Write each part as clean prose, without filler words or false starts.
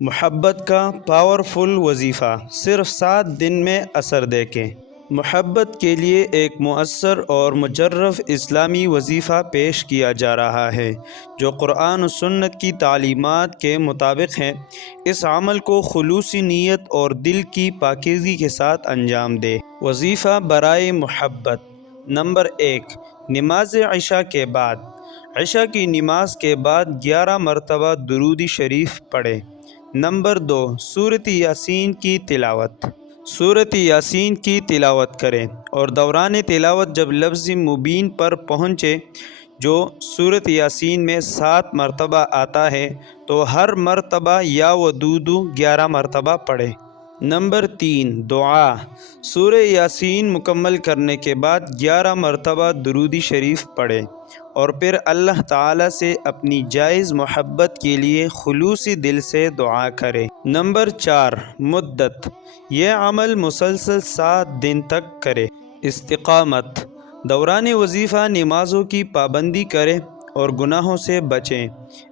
محبت کا پاورفل وظیفہ صرف 7 دن میں اثر دیکھیں۔ محبت کے لیے ایک مؤثر اور مجرب اسلامی وظیفہ پیش کیا جا رہا ہے جو قرآن و سنت کی تعلیمات کے مطابق ہے۔ اس عمل کو خلوصی نیت اور دل کی پاکیزگی کے ساتھ انجام دے۔ وظیفہ برائے محبت۔ نمبر 1، نماز عشاء کے بعد۔ عشاء کی نماز کے بعد 11 مرتبہ درود شریف پڑھیں۔ نمبر 2، سورۃ یاسین کی تلاوت۔ سورۃ یاسین کی تلاوت کریں اور دوران تلاوت جب لفظ مبین پر پہنچے جو سورۃ یاسین میں 7 مرتبہ آتا ہے تو ہر مرتبہ یا ودود 11 مرتبہ پڑھیں۔ نمبر 3، دعا۔ سورہ یاسین مکمل کرنے کے بعد 11 مرتبہ درود شریف پڑھیں اور پھر اللہ تعالیٰ سے اپنی جائز محبت کے لیے خلوصی دل سے دعا کریں۔ نمبر 4، مدت۔ یہ عمل مسلسل 7 دن تک کرے۔ استقامت۔ دوران وظیفہ نمازوں کی پابندی کریں اور گناہوں سے بچیں۔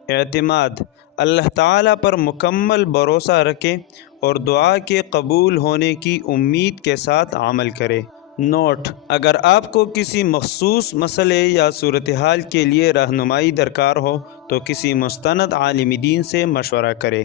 اعتماد۔ اللہ تعالیٰ پر مکمل بھروسہ رکھیں اور دعا کے قبول ہونے کی امید کے ساتھ عمل کریں۔ نوٹ: اگر آپ کو کسی مخصوص مسئلے یا صورتحال کے لیے رہنمائی درکار ہو تو کسی مستند عالم دین سے مشورہ کریں۔